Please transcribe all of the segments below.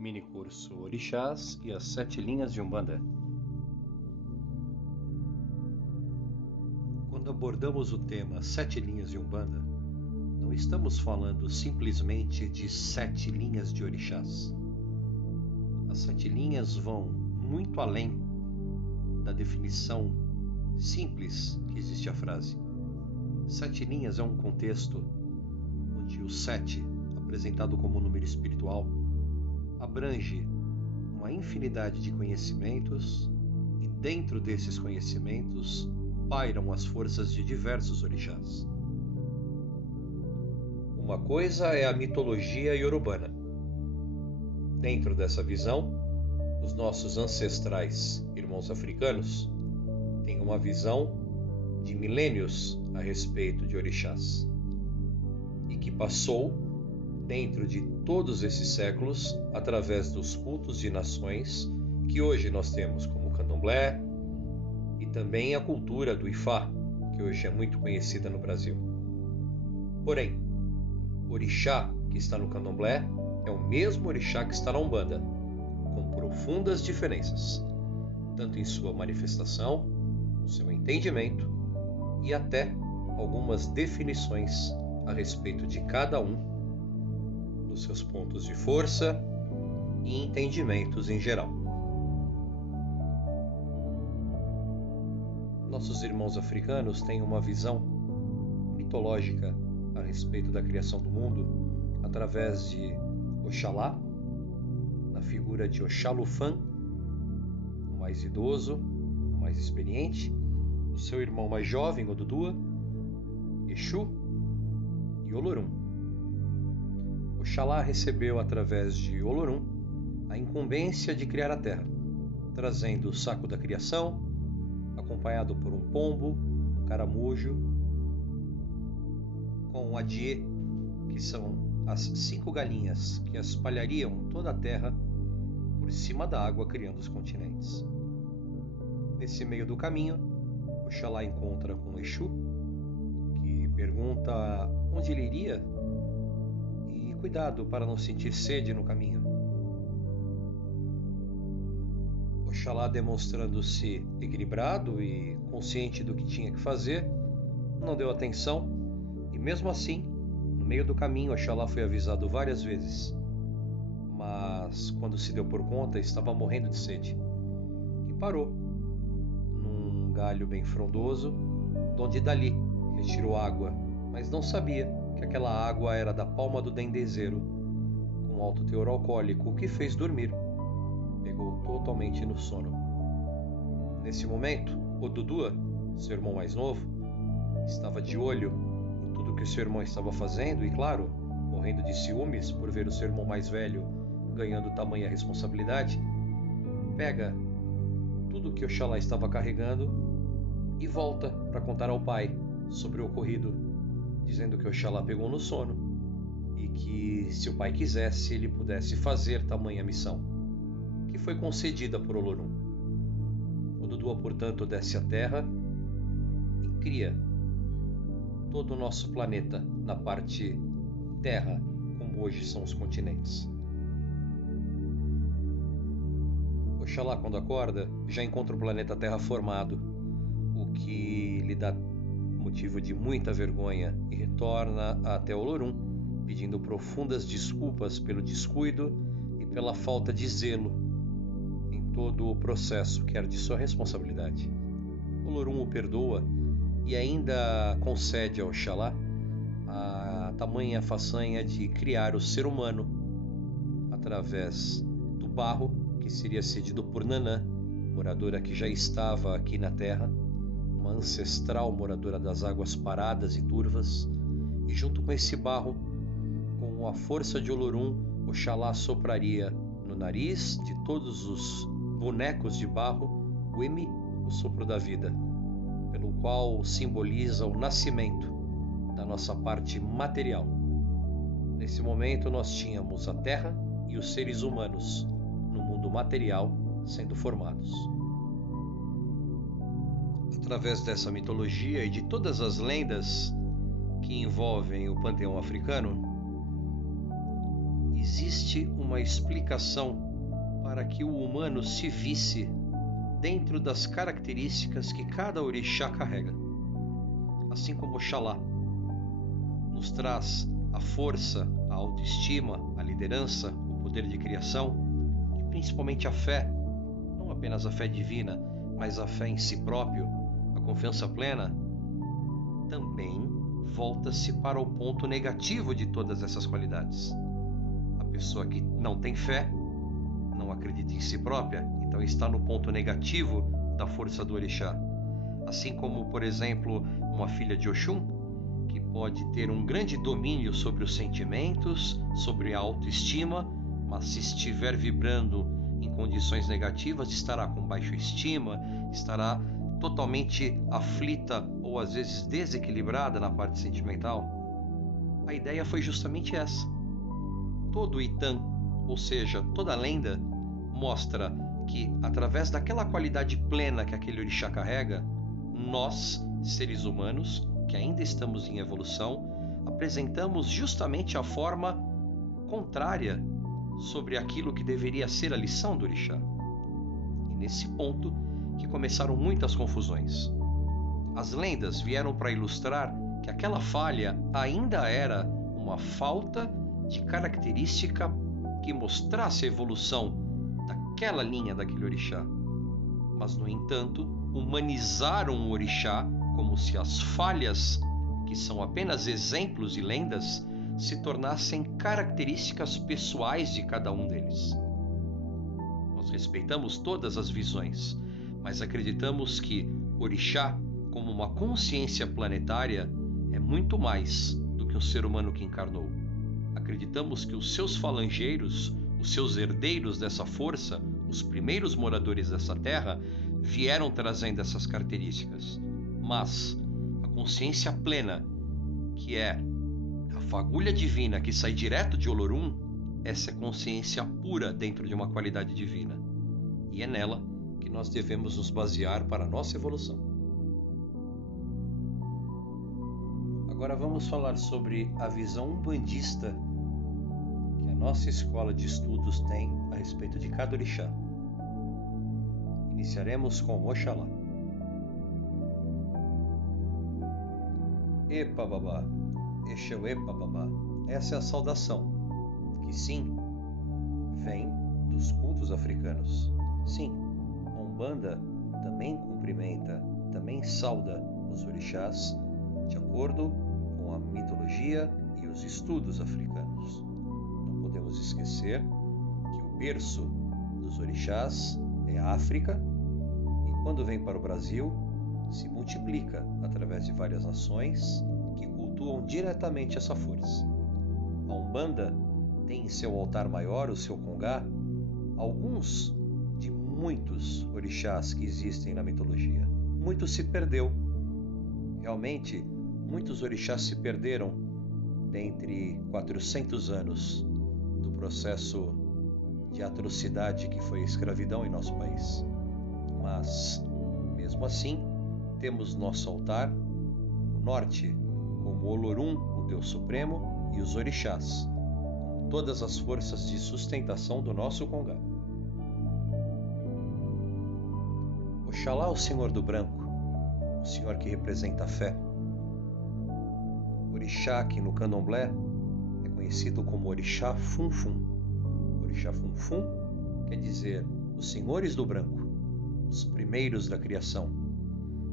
Mini curso Orixás e as 7 linhas de Umbanda. Quando abordamos o tema 7 linhas de Umbanda, não estamos falando simplesmente de 7 linhas de Orixás. As 7 linhas vão muito além da definição simples que existe a frase. 7 linhas é um contexto onde o 7, apresentado como número espiritual, abrange uma infinidade de conhecimentos e dentro desses conhecimentos pairam as forças de diversos orixás. Uma coisa é a mitologia iorubana. Dentro dessa visão, os nossos ancestrais irmãos africanos têm uma visão de milênios a respeito de orixás e que passou dentro de todos esses séculos através dos cultos de nações que hoje nós temos como o candomblé e também a cultura do Ifá, que hoje é muito conhecida no Brasil. Porém, o orixá que está no candomblé é o mesmo orixá que está na Umbanda, com profundas diferenças, tanto em sua manifestação, no seu entendimento e até algumas definições a respeito de cada um dos seus pontos de força e entendimentos em geral. Nossos irmãos africanos têm uma visão mitológica a respeito da criação do mundo através de Oxalá, na figura de Oxalufã, o mais idoso, o mais experiente, o seu irmão mais jovem, Odudua, Exu e Olorum. Oxalá recebeu através de Olorum a incumbência de criar a terra, trazendo o saco da criação, acompanhado por um pombo, um caramujo, com um adiê, que são as 5 galinhas que espalhariam toda a terra por cima da água, criando os continentes. Nesse meio do caminho, Oxalá encontra com Exu, que pergunta onde ele iria e cuidado para não sentir sede no caminho. Oxalá, demonstrando-se equilibrado e consciente do que tinha que fazer, não deu atenção e mesmo assim, no meio do caminho, Oxalá foi avisado várias vezes, mas quando se deu por conta estava morrendo de sede e parou num galho bem frondoso, donde dali retirou água, mas não sabia que aquela água era da palma do dendezeiro, com alto teor alcoólico, o que fez dormir. Pegou totalmente no sono. Nesse momento, Odudua, seu irmão mais novo, estava de olho em tudo que o seu irmão estava fazendo e, claro, morrendo de ciúmes por ver o seu irmão mais velho ganhando tamanha responsabilidade, pega tudo que Oxalá estava carregando e volta para contar ao pai sobre o ocorrido, dizendo que Oxalá pegou no sono e que, se o pai quisesse, ele pudesse fazer tamanha missão, que foi concedida por Olorum. Odudua, portanto, desce à Terra e cria todo o nosso planeta na parte terra, como hoje são os continentes. Oxalá, quando acorda, já encontra o planeta Terra formado, o que lhe dá motivo de muita vergonha e retorna até Olorum, pedindo profundas desculpas pelo descuido e pela falta de zelo em todo o processo que era de sua responsabilidade. Olorum o perdoa e ainda concede a Oxalá a tamanha façanha de criar o ser humano através do barro, que seria cedido por Nanã, moradora que já estava aqui na Terra, uma ancestral moradora das águas paradas e turvas, e junto com esse barro, com a força de Olorum, Oxalá sopraria no nariz de todos os bonecos de barro o Emi, o sopro da vida, pelo qual simboliza o nascimento da nossa parte material. Nesse momento nós tínhamos a Terra e os seres humanos no mundo material sendo formados. Através dessa mitologia e de todas as lendas que envolvem o panteão africano, existe uma explicação para que o humano se visse dentro das características que cada orixá carrega. Assim como Oxalá nos traz a força, a autoestima, a liderança, o poder de criação e principalmente a fé, não apenas a fé divina, mas a fé em si próprio, a confiança plena, também volta-se para o ponto negativo de todas essas qualidades. A pessoa que não tem fé, não acredita em si própria, então está no ponto negativo da força do orixá. Assim como, por exemplo, uma filha de Oxum, que pode ter um grande domínio sobre os sentimentos, sobre a autoestima, mas se estiver vibrando em condições negativas, estará com baixa estima, estará totalmente aflita ou às vezes desequilibrada na parte sentimental. A ideia foi justamente essa. Todo o Itan, ou seja, toda a lenda, mostra que através daquela qualidade plena que aquele orixá carrega, nós, seres humanos, que ainda estamos em evolução, apresentamos justamente a forma contrária sobre aquilo que deveria ser a lição do orixá. E nesse ponto que começaram muitas confusões. As lendas vieram para ilustrar que aquela falha ainda era uma falta de característica que mostrasse a evolução daquela linha daquele orixá. Mas, no entanto, humanizaram o orixá como se as falhas, que são apenas exemplos e lendas, se tornassem características pessoais de cada um deles. Nós respeitamos todas as visões, mas acreditamos que orixá, como uma consciência planetária, é muito mais do que um ser humano que encarnou. Acreditamos que os seus falangeiros, os seus herdeiros dessa força, os primeiros moradores dessa terra, vieram trazendo essas características. Mas a consciência plena, que é a fagulha divina que sai direto de Olorum, essa é consciência pura dentro de uma qualidade divina. E é nela que nós devemos nos basear para a nossa evolução. Agora vamos falar sobre a visão umbandista que a nossa escola de estudos tem a respeito de cada orixá. Iniciaremos com Oxalá. Epa babá, Exeu epa babá. Essa é a saudação, que sim, vem dos cultos africanos. Sim, a Umbanda também cumprimenta, também sauda os orixás de acordo com a mitologia e os estudos africanos. Não podemos esquecer que o berço dos orixás é a África e quando vem para o Brasil se multiplica através de várias nações que cultuam diretamente essa força. A Umbanda tem em seu altar maior, o seu congá, alguns de muitos orixás que existem na mitologia. Muito se perdeu. Realmente, muitos orixás se perderam dentre 400 anos do processo de atrocidade que foi a escravidão em nosso país. Mas, mesmo assim, temos nosso altar, o norte, como Olorum, o Deus Supremo, e os orixás, com todas as forças de sustentação do nosso congá. Oxalá, o Senhor do Branco, o Senhor que representa a fé. Orixá, que no candomblé é conhecido como Orixá Funfun. Orixá Funfun quer dizer os senhores do branco, os primeiros da criação,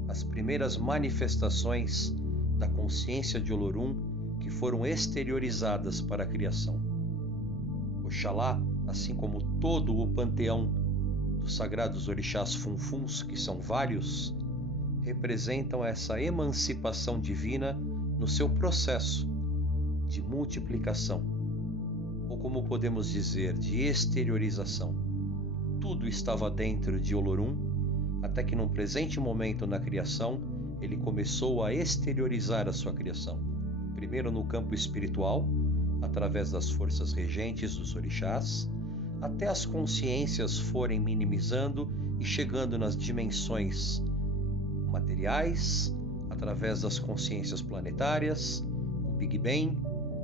as primeiras manifestações da consciência de Olorum que foram exteriorizadas para a criação. Oxalá, assim como todo o panteão dos sagrados orixás funfuns, que são vários, representam essa emancipação divina no seu processo de multiplicação, ou como podemos dizer, de exteriorização. Tudo estava dentro de Olorum, até que num presente momento na criação, ele começou a exteriorizar a sua criação. Primeiro no campo espiritual, através das forças regentes dos orixás, até as consciências forem minimizando e chegando nas dimensões materiais, através das consciências planetárias, o Big Bang,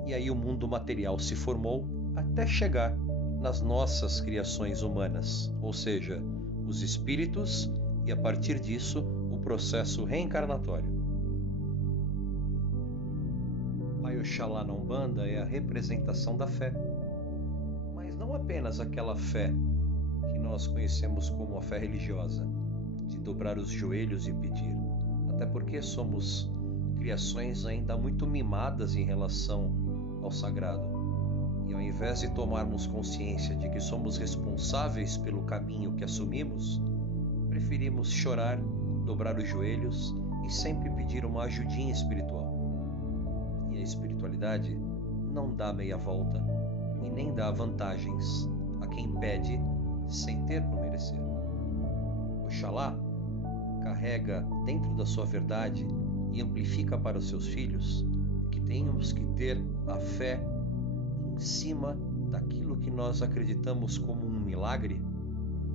e aí o mundo material se formou até chegar nas nossas criações humanas, ou seja, os espíritos e a partir disso o processo reencarnatório. Pai Oxalá na Umbanda é a representação da fé, mas não apenas aquela fé que nós conhecemos como a fé religiosa, de dobrar os joelhos e pedir, até porque somos criações ainda muito mimadas em relação ao sagrado. E ao invés de tomarmos consciência de que somos responsáveis pelo caminho que assumimos, preferimos chorar, dobrar os joelhos e sempre pedir uma ajudinha espiritual. E a espiritualidade não dá meia volta e nem dá vantagens a quem pede sem ter por merecer. Oxalá carrega dentro da sua verdade e amplifica para os seus filhos que tenhamos que ter a fé em cima daquilo que nós acreditamos como um milagre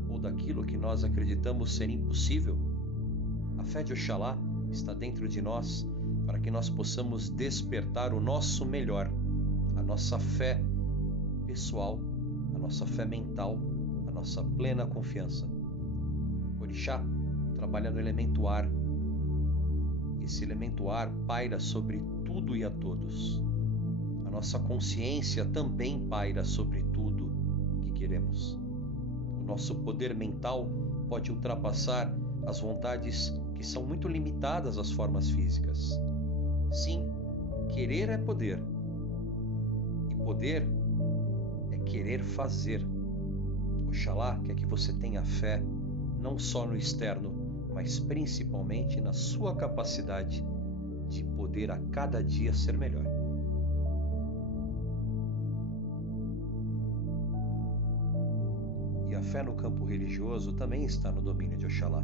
ou daquilo que nós acreditamos ser impossível. A fé de Oxalá está dentro de nós para que nós possamos despertar o nosso melhor, a nossa fé pessoal, a nossa fé mental, a nossa plena confiança. Orixá trabalha no elemento ar. Esse elemento ar paira sobre tudo e a todos. A nossa consciência também paira sobre tudo que queremos. O nosso poder mental pode ultrapassar as vontades que são muito limitadas às formas físicas. Sim, querer é poder. E poder é querer fazer. Oxalá quer que você tenha fé não só no externo, mas principalmente na sua capacidade de poder a cada dia ser melhor. E a fé no campo religioso também está no domínio de Oxalá,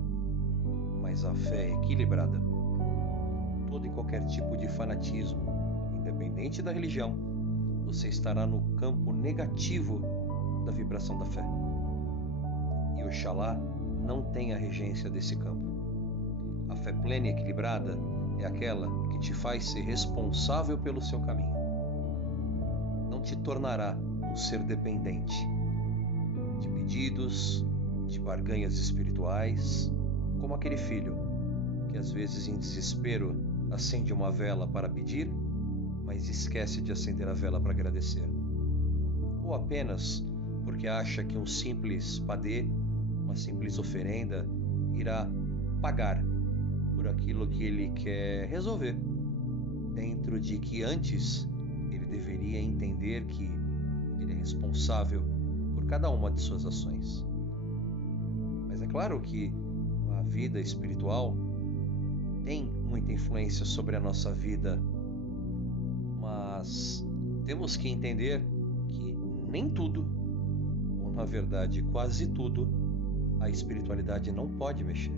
mas a fé é equilibrada. Todo e qualquer tipo de fanatismo, independente da religião, você estará no campo negativo da vibração da fé. E Oxalá não tem a regência desse campo. A fé plena e equilibrada é aquela que te faz ser responsável pelo seu caminho. Não te tornará um ser dependente de pedidos, de barganhas espirituais, como aquele filho que às vezes em desespero acende uma vela para pedir, mas esquece de acender a vela para agradecer. Ou apenas porque acha que um simples padê, uma simples oferenda, irá pagar por aquilo que ele quer resolver, dentro de que antes ele deveria entender que ele é responsável por cada uma de suas ações. Mas é claro que a vida espiritual tem muita influência sobre a nossa vida, mas temos que entender que nem tudo, ou na verdade quase tudo, a espiritualidade não pode mexer.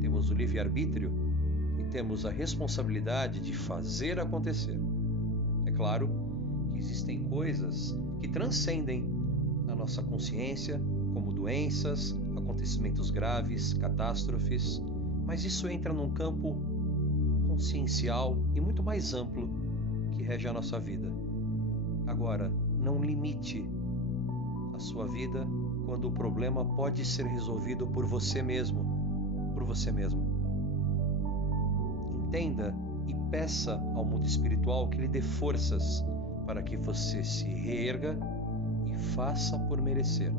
Temos o livre-arbítrio e temos a responsabilidade de fazer acontecer. É claro que existem coisas que transcendem a nossa consciência, como doenças, acontecimentos graves, catástrofes, mas isso entra num campo consciencial e muito mais amplo que rege a nossa vida. Agora, não limite a sua vida quando o problema pode ser resolvido por você mesmo, por você mesmo. Entenda e peça ao mundo espiritual que lhe dê forças para que você se reerga e faça por merecer.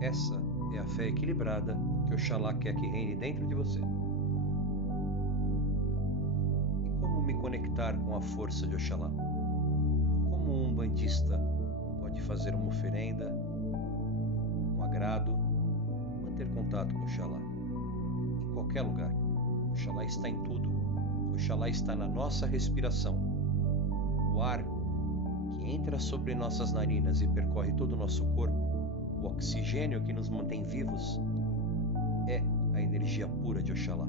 Essa é a fé equilibrada que Oxalá quer que reine dentro de você. E como me conectar com a força de Oxalá? Como um umbandista pode fazer uma oferenda, um agrado, manter contato com Oxalá? Em qualquer lugar. Oxalá está em tudo. Oxalá está na nossa respiração. O ar que entra sobre nossas narinas e percorre todo o nosso corpo, o oxigênio que nos mantém vivos, é a energia pura de Oxalá.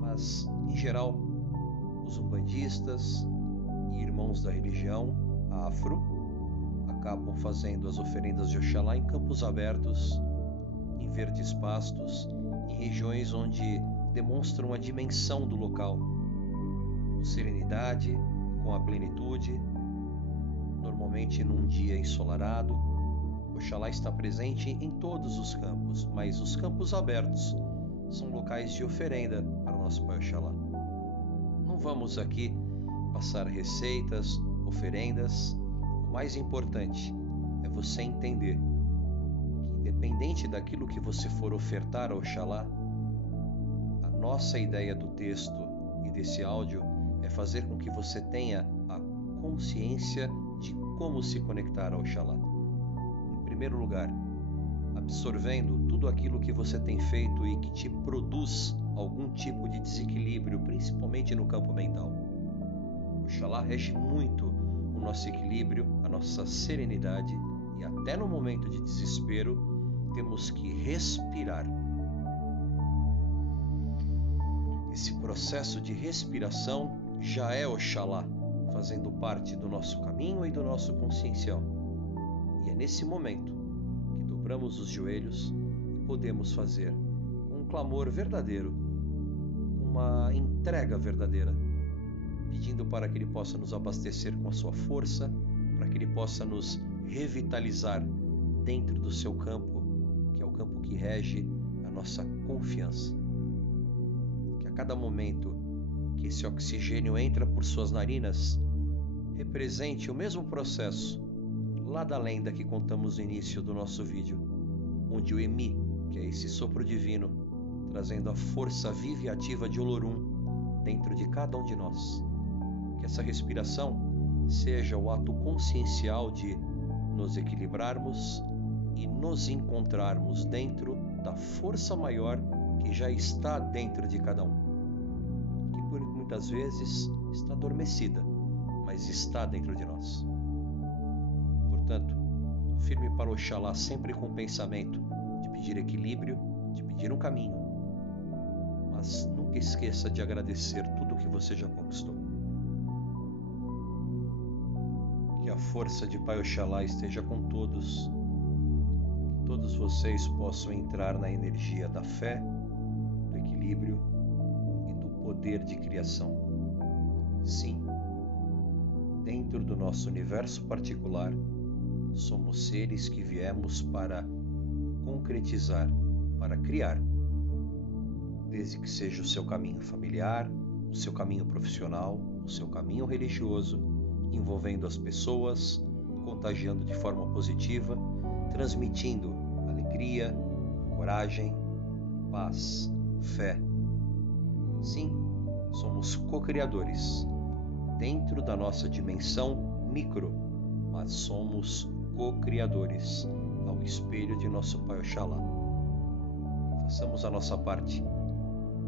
Mas, em geral, os umbandistas e irmãos da religião afro acabam fazendo as oferendas de Oxalá em campos abertos, em verdes pastos, em regiões onde demonstram a dimensão do local, com serenidade, com a plenitude, Normalmente num dia ensolarado, Oxalá está presente em todos os campos, mas os campos abertos são locais de oferenda para o nosso Pai Oxalá. Não vamos aqui passar receitas, oferendas. O mais importante é você entender que, independente daquilo que você for ofertar ao Oxalá, a nossa ideia do texto e desse áudio é fazer com que você tenha a consciência de como se conectar ao Oxalá. Em primeiro lugar, absorvendo tudo aquilo que você tem feito e que te produz algum tipo de desequilíbrio, principalmente no campo mental. Oxalá rege muito o nosso equilíbrio, a nossa serenidade, e até no momento de desespero temos que respirar. Esse processo de respiração já é Oxalá, fazendo parte do nosso caminho e do nosso consciencial. E é nesse momento que dobramos os joelhos e podemos fazer um clamor verdadeiro, uma entrega verdadeira, pedindo para que Ele possa nos abastecer com a sua força, para que Ele possa nos revitalizar dentro do seu campo, que é o campo que rege a nossa confiança. Que a cada momento que esse oxigênio entra por suas narinas, represente o mesmo processo lá da lenda que contamos no início do nosso vídeo, onde o Emi, que é esse sopro divino, trazendo a força viva e ativa de Olorum dentro de cada um de nós. Que essa respiração seja o ato consciencial de nos equilibrarmos e nos encontrarmos dentro da força maior que já está dentro de cada um, que por muitas vezes está adormecida, mas está dentro de nós. Portanto, firme para Oxalá sempre com o pensamento de pedir equilíbrio, de pedir um caminho, mas nunca esqueça de agradecer tudo o que você já conquistou. Que a força de Pai Oxalá esteja com todos, que todos vocês possam entrar na energia da fé, do equilíbrio e do poder de criação. Sim, dentro do nosso universo particular, somos seres que viemos para concretizar, para criar, desde que seja o seu caminho familiar, o seu caminho profissional, o seu caminho religioso, envolvendo as pessoas, contagiando de forma positiva, transmitindo alegria, coragem, paz, fé. Sim, somos co-criadores, dentro da nossa dimensão micro, mas somos co-criadores ao espelho de nosso Pai Oxalá. Façamos a nossa parte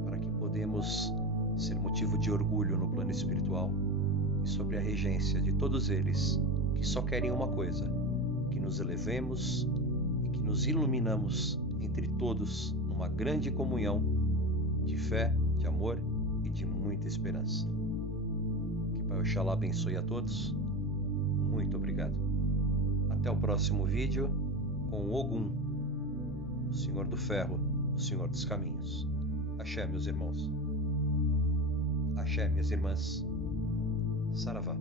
para que podemos ser motivo de orgulho no plano espiritual e sobre a regência de todos eles que só querem uma coisa, que nos elevemos e que nos iluminamos entre todos numa grande comunhão de fé, de amor e de muita esperança. Que Pai Oxalá abençoe a todos. Muito obrigado. Até o próximo vídeo com Ogum, o Senhor do Ferro, o Senhor dos Caminhos. Axé, meus irmãos. Axé, minhas irmãs. Saravá.